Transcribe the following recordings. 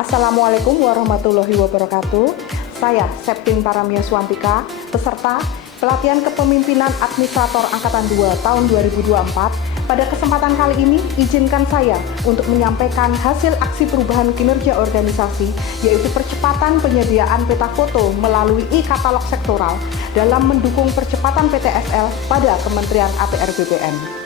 Assalamualaikum warahmatullahi wabarakatuh. Saya Septin Paramia Swantika, peserta pelatihan kepemimpinan administrator Angkatan 2 tahun 2024. Pada kesempatan kali ini, izinkan saya untuk menyampaikan hasil aksi perubahan kinerja organisasi, yaitu percepatan penyediaan peta foto melalui e-katalog sektoral dalam mendukung percepatan PTSL pada Kementerian APR BPN.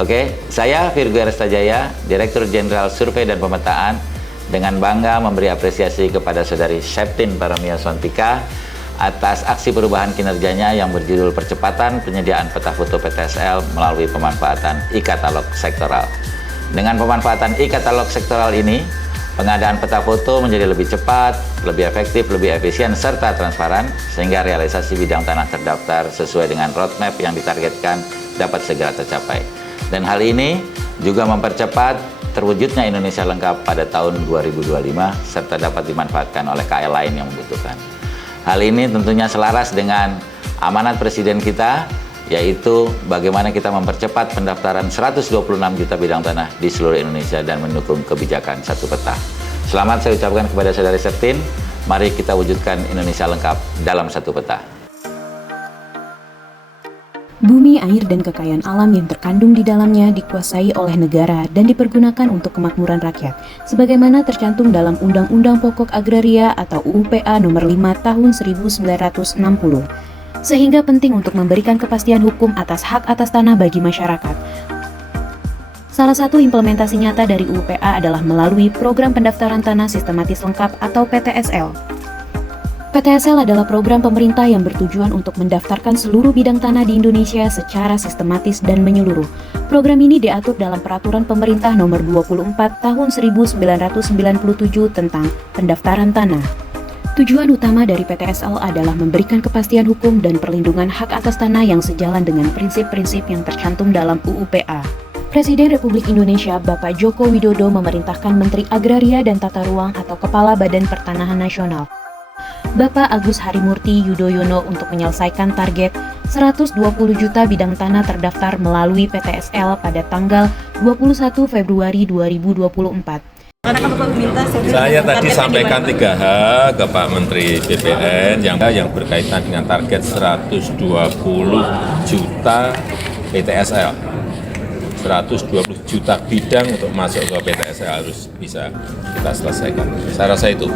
Oke, saya Virgo Restajaya, Direktur Jenderal Survei dan Pemetaan, dengan bangga memberi apresiasi kepada Saudari Septin Paramia Swantika atas aksi perubahan kinerjanya yang berjudul Percepatan Penyediaan Peta Foto PTSL melalui pemanfaatan e-katalog sektoral. Dengan pemanfaatan e-katalog sektoral ini, pengadaan peta foto menjadi lebih cepat, lebih efektif, lebih efisien, serta transparan, sehingga realisasi bidang tanah terdaftar sesuai dengan roadmap yang ditargetkan dapat segera tercapai. Dan hal ini juga mempercepat terwujudnya Indonesia lengkap pada tahun 2025 serta dapat dimanfaatkan oleh KL lain yang membutuhkan. Hal ini tentunya selaras dengan amanat Presiden kita, yaitu bagaimana kita mempercepat pendaftaran 126 juta bidang tanah di seluruh Indonesia dan mendukung kebijakan satu peta. Selamat saya ucapkan kepada Saudari Septin, mari kita wujudkan Indonesia lengkap dalam satu peta. Bumi, air, dan kekayaan alam yang terkandung di dalamnya dikuasai oleh negara dan dipergunakan untuk kemakmuran rakyat, sebagaimana tercantum dalam Undang-Undang Pokok Agraria atau UUPA Nomor 5 Tahun 1960. Sehingga penting untuk memberikan kepastian hukum atas hak atas tanah bagi masyarakat. Salah satu implementasi nyata dari UUPA adalah melalui Program Pendaftaran Tanah Sistematis Lengkap atau PTSL. PTSL adalah program pemerintah yang bertujuan untuk mendaftarkan seluruh bidang tanah di Indonesia secara sistematis dan menyeluruh. Program ini diatur dalam Peraturan Pemerintah Nomor 24 Tahun 1997 tentang pendaftaran tanah. Tujuan utama dari PTSL adalah memberikan kepastian hukum dan perlindungan hak atas tanah yang sejalan dengan prinsip-prinsip yang tercantum dalam UUPA. Presiden Republik Indonesia Bapak Joko Widodo memerintahkan Menteri Agraria dan Tata Ruang atau Kepala Badan Pertanahan Nasional, Bapak Agus Harimurti Yudhoyono, untuk menyelesaikan target 120 juta bidang tanah terdaftar melalui PTSL pada tanggal 21 Februari 2024. Saya tadi sampaikan 3 hal ke Pak Menteri BPN yang berkaitan dengan target 120 juta PTSL. 120 juta bidang untuk masuk ke PTSL harus bisa kita selesaikan. Saya rasa itu.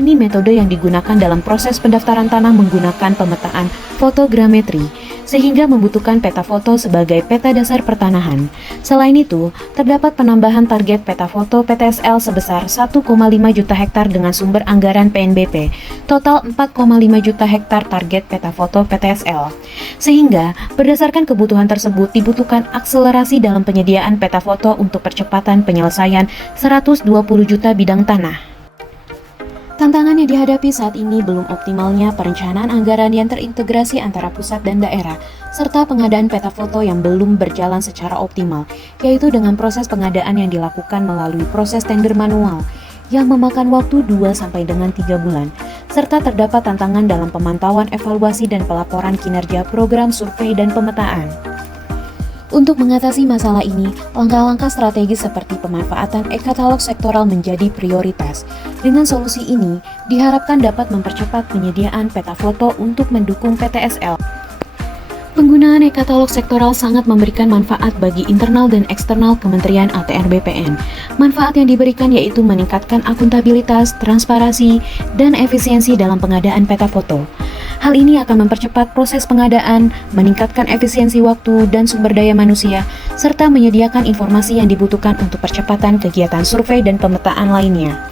Ini metode yang digunakan dalam proses pendaftaran tanah menggunakan pemetaan fotogrametri, sehingga membutuhkan peta foto sebagai peta dasar pertanahan. Selain itu, terdapat penambahan target peta foto PTSL sebesar 1,5 juta hektar dengan sumber anggaran PNBP, total 4,5 juta hektar target peta foto PTSL. Sehingga, berdasarkan kebutuhan tersebut dibutuhkan akselerasi dalam penyediaan peta foto untuk percepatan penyelesaian 120 juta bidang tanah. Tantangan yang dihadapi saat ini belum optimalnya perencanaan anggaran yang terintegrasi antara pusat dan daerah, serta pengadaan peta foto yang belum berjalan secara optimal, yaitu dengan proses pengadaan yang dilakukan melalui proses tender manual, yang memakan waktu 2-3 bulan, serta terdapat tantangan dalam pemantauan evaluasi dan pelaporan kinerja program survei dan pemetaan. Untuk mengatasi masalah ini, langkah-langkah strategis seperti pemanfaatan e-katalog sektoral menjadi prioritas. Dengan solusi ini, diharapkan dapat mempercepat penyediaan peta foto untuk mendukung PTSL. Penggunaan e-katalog sektoral sangat memberikan manfaat bagi internal dan eksternal Kementerian ATR BPN. Manfaat yang diberikan yaitu meningkatkan akuntabilitas, transparansi, dan efisiensi dalam pengadaan peta foto. Hal ini akan mempercepat proses pengadaan, meningkatkan efisiensi waktu dan sumber daya manusia, serta menyediakan informasi yang dibutuhkan untuk percepatan kegiatan survei dan pemetaan lainnya.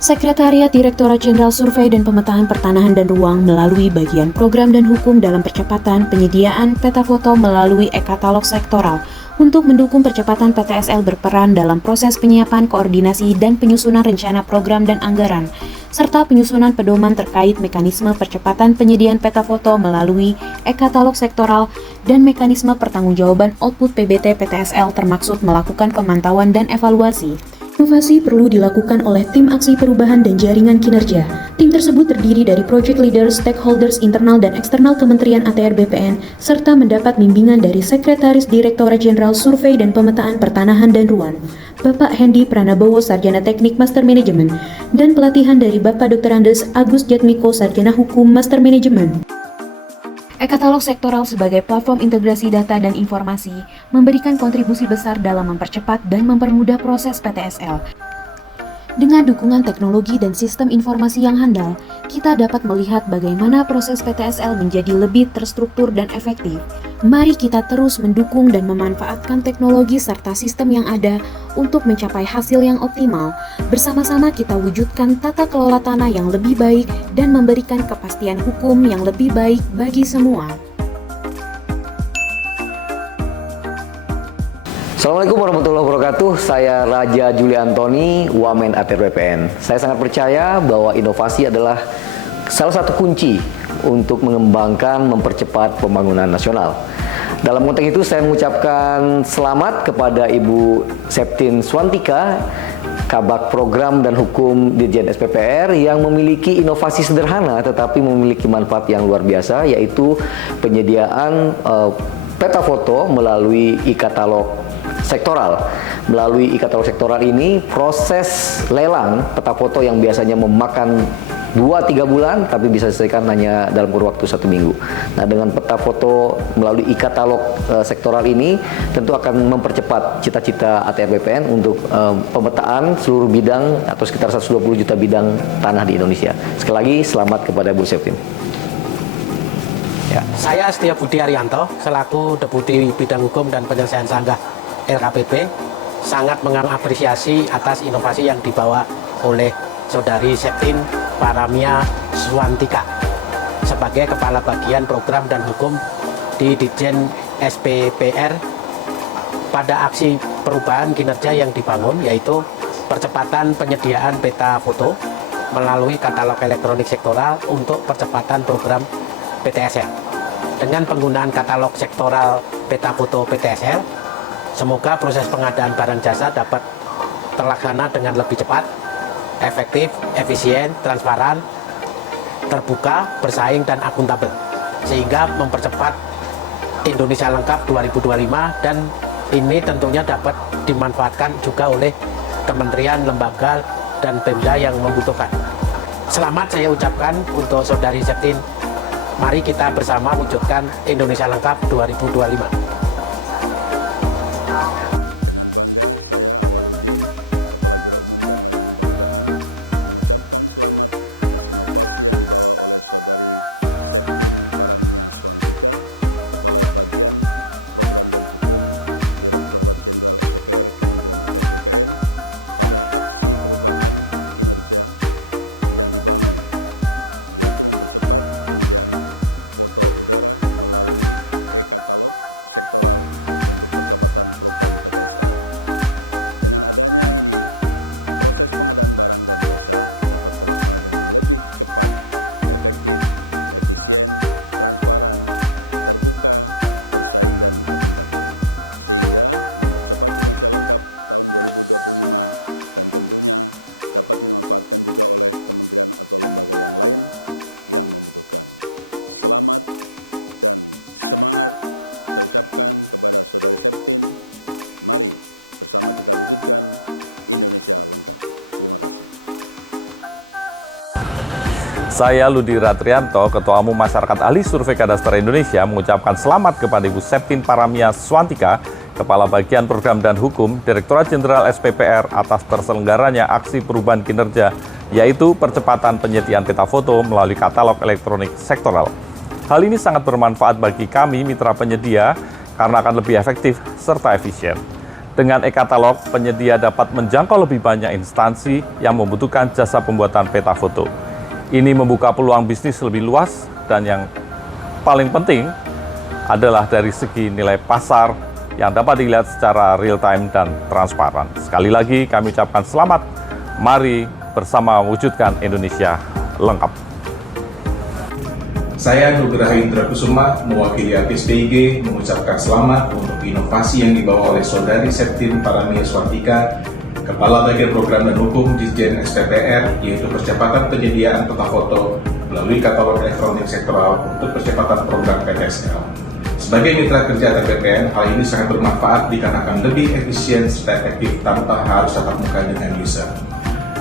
Sekretariat Direktorat Jenderal Survei dan Pemetaan Pertanahan dan Ruang melalui bagian program dan hukum dalam percepatan penyediaan peta foto melalui e-katalog sektoral untuk mendukung percepatan PTSL berperan dalam proses penyiapan, koordinasi, dan penyusunan rencana program dan anggaran, serta penyusunan pedoman terkait mekanisme percepatan penyediaan peta foto melalui e-katalog sektoral dan mekanisme pertanggungjawaban output PBT PTSL termaksud melakukan pemantauan dan evaluasi. Inovasi perlu dilakukan oleh tim aksi perubahan dan jaringan kinerja. Tim tersebut terdiri dari project leaders, stakeholders internal dan eksternal Kementerian ATR BPN, serta mendapat bimbingan dari Sekretaris Direktorat Jenderal Survei dan Pemetaan Pertanahan dan Ruang, Bapak Hendy Pranabowo, Sarjana Teknik Master Manajemen, dan pelatihan dari Bapak Dr. Andes Agus Jatmiko, Sarjana Hukum Master Manajemen. E-katalog sektoral sebagai platform integrasi data dan informasi memberikan kontribusi besar dalam mempercepat dan mempermudah proses PTSL. Dengan dukungan teknologi dan sistem informasi yang handal, kita dapat melihat bagaimana proses PTSL menjadi lebih terstruktur dan efektif. Mari kita terus mendukung dan memanfaatkan teknologi serta sistem yang ada untuk mencapai hasil yang optimal. Bersama-sama kita wujudkan tata kelola tanah yang lebih baik dan memberikan kepastian hukum yang lebih baik bagi semua. Assalamualaikum warahmatullahi wabarakatuh. Saya Raja Juli Antoni, Wamen ATR BPN. Saya sangat percaya bahwa inovasi adalah salah satu kunci untuk mengembangkan, mempercepat pembangunan nasional. Dalam konteks itu saya mengucapkan selamat kepada Ibu Septin Swantika, Kabak Program dan Hukum Dirjen SPPR yang memiliki inovasi sederhana tetapi memiliki manfaat yang luar biasa, yaitu penyediaan peta foto melalui e-katalog sektoral. Melalui e-katalog sektoral ini, proses lelang peta foto yang biasanya memakan 2-3 bulan, tapi bisa diselesaikan hanya dalam kurun waktu 1 minggu. Nah, dengan peta foto melalui e-katalog sektoral ini, tentu akan mempercepat cita-cita ATR BPN untuk pemetaan seluruh bidang atau sekitar 120 juta bidang tanah di Indonesia. Sekali lagi, selamat kepada Bu Septin. Ya, saya Setia Budi Arianto, selaku Deputi Bidang Hukum dan Penyelesaian Sanggah LKPP, sangat mengapresiasi atas inovasi yang dibawa oleh Saudari Septin Paramia Swantika sebagai Kepala Bagian Program dan Hukum di Ditjen SPPR pada aksi perubahan kinerja yang dibangun, yaitu percepatan penyediaan peta foto melalui katalog elektronik sektoral untuk percepatan program PTSL. Dengan penggunaan katalog sektoral peta foto PTSL, semoga proses pengadaan barang jasa dapat terlaksana dengan lebih cepat, efektif, efisien, transparan, terbuka, bersaing, dan akuntabel, sehingga mempercepat Indonesia Lengkap 2025, dan ini tentunya dapat dimanfaatkan juga oleh kementerian, lembaga, dan Pemda yang membutuhkan. Selamat saya ucapkan untuk Saudari Septin. Mari kita bersama wujudkan Indonesia Lengkap 2025. Saya Ludi Ratrianto, Ketua Umum Masyarakat Ahli Survei Kadaster Indonesia, mengucapkan selamat kepada Ibu Septin Paramia Swantika, Kepala Bagian Program dan Hukum, Direktorat Jenderal SPPR atas terselenggaranya aksi perubahan kinerja, yaitu percepatan penyediaan peta foto melalui katalog elektronik sektoral. Hal ini sangat bermanfaat bagi kami, mitra penyedia, karena akan lebih efektif serta efisien. Dengan e-katalog, penyedia dapat menjangkau lebih banyak instansi yang membutuhkan jasa pembuatan peta foto. Ini membuka peluang bisnis lebih luas dan yang paling penting adalah dari segi nilai pasar yang dapat dilihat secara real-time dan transparan. Sekali lagi kami ucapkan selamat, mari bersama wujudkan Indonesia lengkap. Saya Nugraha Indra Kusuma, mewakili artis PIG, mengucapkan selamat untuk inovasi yang dibawa oleh Saudari Septin Paramia Swantika, Kepala Bagian Program dan Hukum Ditjen SPPR, yaitu percepatan penyediaan peta foto melalui katalog elektronik sektoral untuk percepatan program PTSL. Sebagai mitra kerja TPPN, hal ini sangat bermanfaat dikarenakan lebih efisien serta efektif tanpa harus tatap muka dengan user.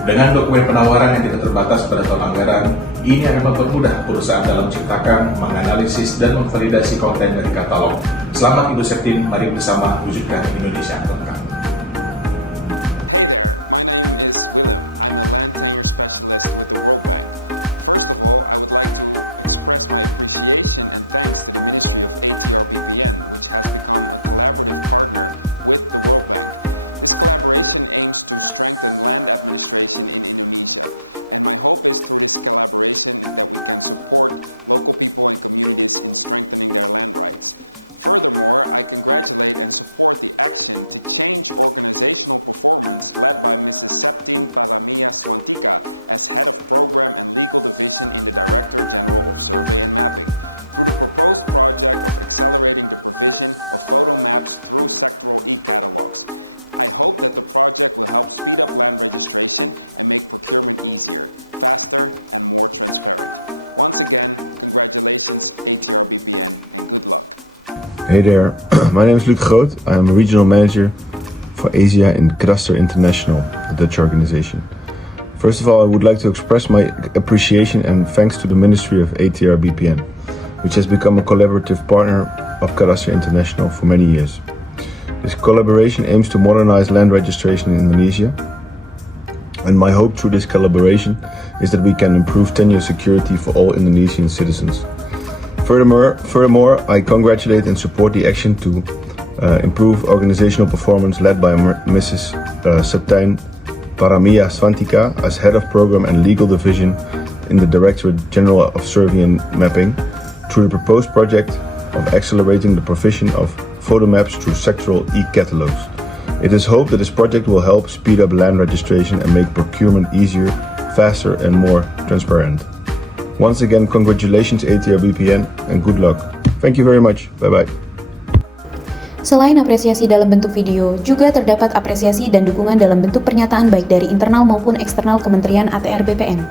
Dengan dokumen penawaran yang tidak terbatas pada tahun anggaran, ini akan mempermudah perusahaan dalam menciptakan, menganalisis, dan memvalidasi konten dari katalog. Selamat Ibu Septin, mari bersama wujudkan Indonesia lengkap. Hey there, my name is Luc Groot. I am a regional manager for Asia in Cadastre International, a Dutch organization. First of all, I would like to express my appreciation and thanks to the Ministry of ATR BPN, which has become a collaborative partner of Cadastre International for many years. This collaboration aims to modernize land registration in Indonesia, and my hope through this collaboration is that we can improve tenure security for all Indonesian citizens. Furthermore, I congratulate and support the action to improve organizational performance led by Mrs. Septin Paramia Swantika as Head of Program and Legal Division in the Directorate General of Survey and Mapping through the proposed project of accelerating the provision of photo maps through sectoral e-catalogs. It is hoped that this project will help speed up land registration and make procurement easier, faster and more transparent. Once again, congratulations ATR BPN and good luck. Thank you very much. Bye-bye. Selain apresiasi dalam bentuk video, juga terdapat apresiasi dan dukungan dalam bentuk pernyataan baik dari internal maupun eksternal Kementerian ATR BPN.